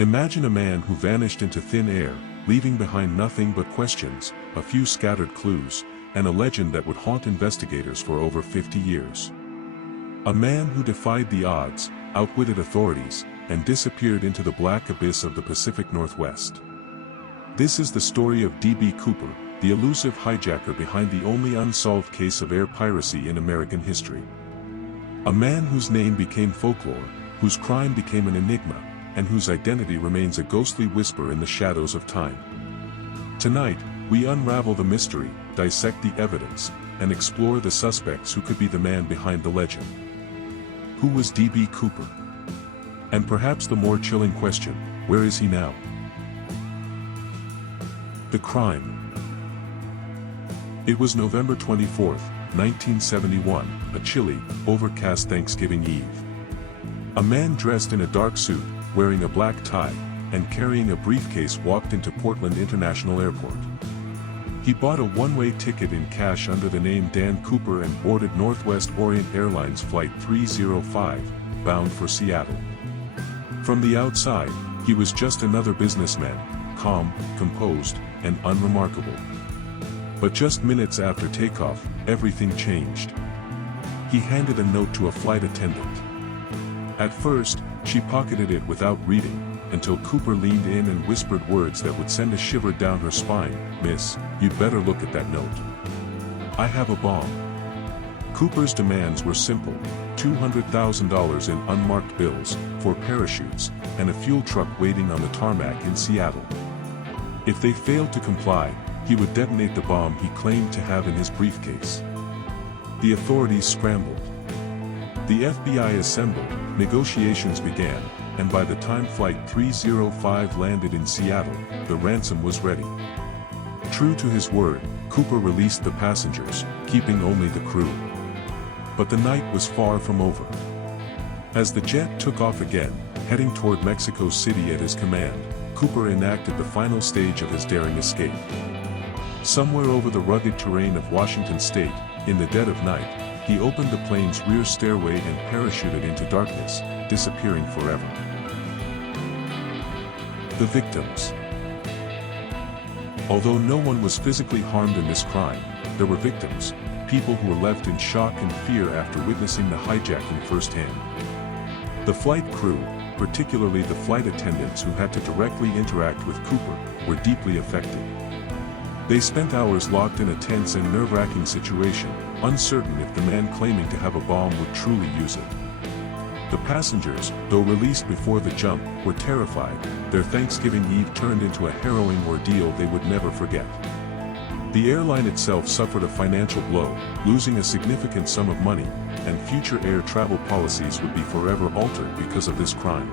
Imagine a man who vanished into thin air, leaving behind nothing but questions, a few scattered clues, and a legend that would haunt investigators for over 50 years. A man who defied the odds, outwitted authorities, and disappeared into the black abyss of the Pacific Northwest. This is the story of D.B. Cooper, the elusive hijacker behind the only unsolved case of air piracy in American history. A man whose name became folklore, whose crime became an enigma, and whose identity remains a ghostly whisper in the shadows of time. Tonight, we unravel the mystery, dissect the evidence, and explore the suspects who could be the man behind the legend. Who was D.B. Cooper? And perhaps the more chilling question, where is he now? The crime. It was November 24, 1971, a chilly, overcast Thanksgiving Eve. A man dressed in a dark suit, wearing a black tie, and carrying a briefcase walked into Portland International Airport. He bought a one-way ticket in cash under the name Dan Cooper and boarded Northwest Orient Airlines Flight 305, bound for Seattle. From the outside, he was just another businessman, calm, composed, and unremarkable. But just minutes after takeoff, everything changed. He handed a note to a flight attendant. At first, she pocketed it without reading, until Cooper leaned in and whispered words that would send a shiver down her spine. "Miss, you'd better look at that note. I have a bomb." Cooper's demands were simple: $200,000 in unmarked bills, 4 parachutes, and a fuel truck waiting on the tarmac in Seattle. If they failed to comply, he would detonate the bomb he claimed to have in his briefcase. The authorities scrambled. The FBI assembled, negotiations began, and by the time Flight 305 landed in Seattle, the ransom was ready. True to his word, Cooper released the passengers, keeping only the crew. But the night was far from over. As the jet took off again, heading toward Mexico City at his command, Cooper enacted the final stage of his daring escape. Somewhere over the rugged terrain of Washington state, in the dead of night, he opened the plane's rear stairway and parachuted into darkness, disappearing forever. The victims. Although no one was physically harmed in this crime, there were victims, people who were left in shock and fear after witnessing the hijacking firsthand. The flight crew, particularly the flight attendants who had to directly interact with Cooper, were deeply affected. They spent hours locked in a tense and nerve-wracking situation, uncertain if the man claiming to have a bomb would truly use it. The passengers, though released before the jump, were terrified. Their Thanksgiving Eve turned into a harrowing ordeal they would never forget. The airline itself suffered a financial blow, losing a significant sum of money, and future air travel policies would be forever altered because of this crime.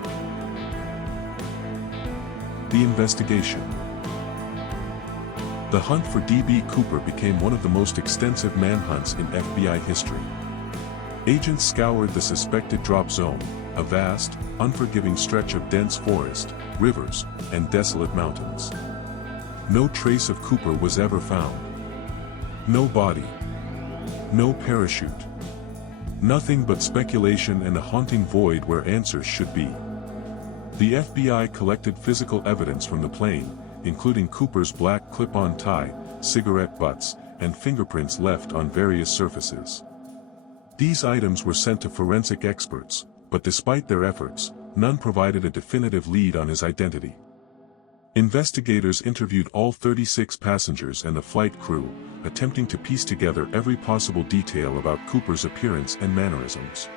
The investigation. The hunt for D.B. Cooper became one of the most extensive manhunts in FBI history. Agents scoured the suspected drop zone, a vast, unforgiving stretch of dense forest, rivers, and desolate mountains. No trace of Cooper was ever found. No body. No parachute. Nothing but speculation and a haunting void where answers should be. The FBI collected physical evidence from the plane, including Cooper's black clip-on tie, cigarette butts, and fingerprints left on various surfaces. These items were sent to forensic experts, but despite their efforts, none provided a definitive lead on his identity. Investigators interviewed all 36 passengers and the flight crew, attempting to piece together every possible detail about Cooper's appearance and mannerisms.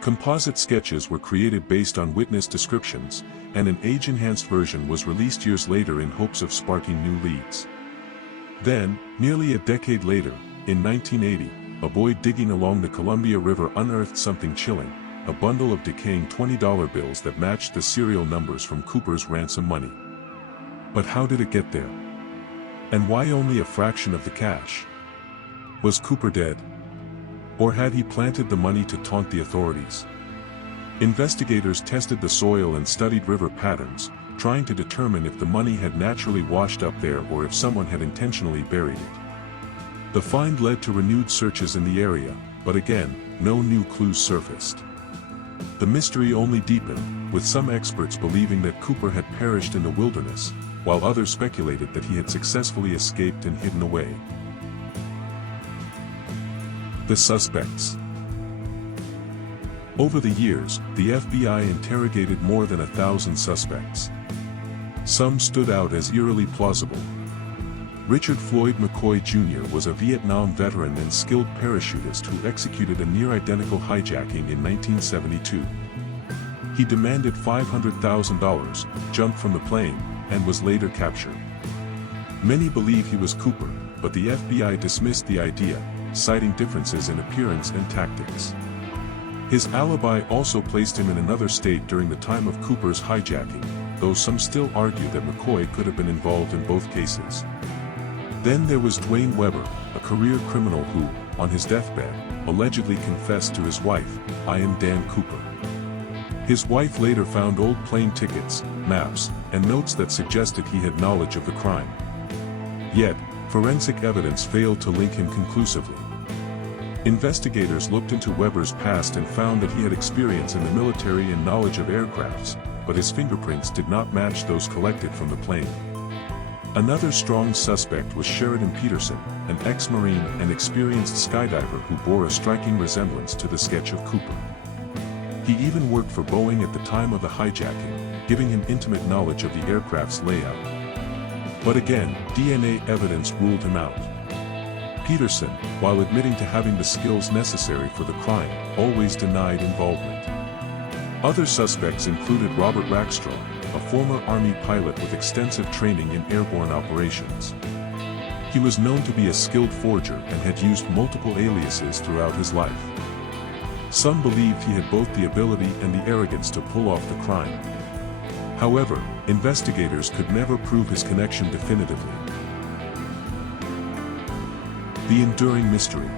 Composite sketches were created based on witness descriptions, and an age-enhanced version was released years later in hopes of sparking new leads. Then, nearly a decade later, in 1980, a boy digging along the Columbia River unearthed something chilling, a bundle of decaying $20 bills that matched the serial numbers from Cooper's ransom money. But how did it get there? And why only a fraction of the cash? Was Cooper dead? Or had he planted the money to taunt the authorities? Investigators tested the soil and studied river patterns, trying to determine if the money had naturally washed up there or if someone had intentionally buried it. The find led to renewed searches in the area, but again, no new clues surfaced. The mystery only deepened, with some experts believing that Cooper had perished in the wilderness, while others speculated that he had successfully escaped and hidden away. The suspects. Over the years, the FBI interrogated more than 1,000 suspects. Some stood out as eerily plausible. Richard Floyd McCoy Jr. was a Vietnam veteran and skilled parachutist who executed a near-identical hijacking in 1972. He demanded $500,000, jumped from the plane, and was later captured. Many believe he was Cooper, but the FBI dismissed the idea, citing differences in appearance and tactics. His alibi also placed him in another state during the time of Cooper's hijacking, though some still argue that McCoy could have been involved in both cases. Then there was Dwayne Weber, a career criminal who, on his deathbed, allegedly confessed to his wife, "I am Dan Cooper." His wife later found old plane tickets, maps, and notes that suggested he had knowledge of the crime. Yet, forensic evidence failed to link him conclusively. Investigators looked into Weber's past and found that he had experience in the military and knowledge of aircrafts, but his fingerprints did not match those collected from the plane. Another strong suspect was Sheridan Peterson, an ex-Marine and experienced skydiver who bore a striking resemblance to the sketch of Cooper. He even worked for Boeing at the time of the hijacking, giving him intimate knowledge of the aircraft's layout. But again, DNA evidence ruled him out. Peterson, while admitting to having the skills necessary for the crime, always denied involvement. Other suspects included Robert Rackstraw, a former Army pilot with extensive training in airborne operations. He was known to be a skilled forger and had used multiple aliases throughout his life. Some believed he had both the ability and the arrogance to pull off the crime. However, investigators could never prove his connection definitively. The enduring mystery.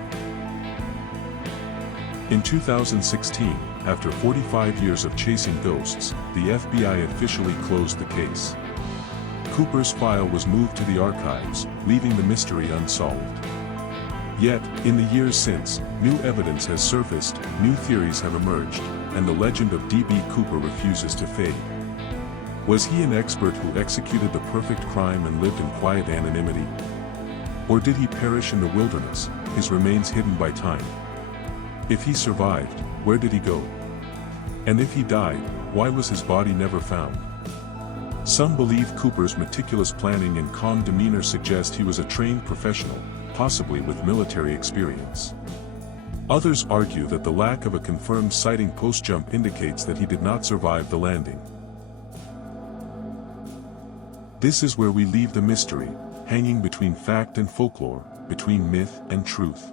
In 2016, after 45 years of chasing ghosts, the FBI officially closed the case. Cooper's file was moved to the archives, leaving the mystery unsolved. Yet, in the years since, new evidence has surfaced, new theories have emerged, and the legend of D.B. Cooper refuses to fade. Was he an expert who executed the perfect crime and lived in quiet anonymity? Or did he perish in the wilderness, his remains hidden by time? If he survived, where did he go? And if he died, why was his body never found? Some believe Cooper's meticulous planning and calm demeanor suggest he was a trained professional, possibly with military experience. Others argue that the lack of a confirmed sighting post-jump indicates that he did not survive the landing. This is where we leave the mystery, hanging between fact and folklore, between myth and truth.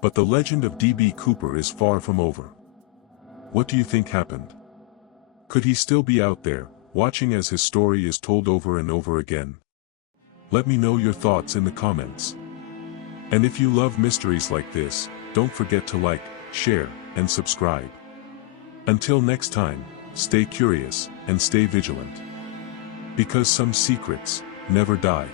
But the legend of D.B. Cooper is far from over. What do you think happened? Could he still be out there, watching as his story is told over and over again? Let me know your thoughts in the comments. And if you love mysteries like this, don't forget to like, share, and subscribe. Until next time, stay curious, and stay vigilant. Because some secrets never die.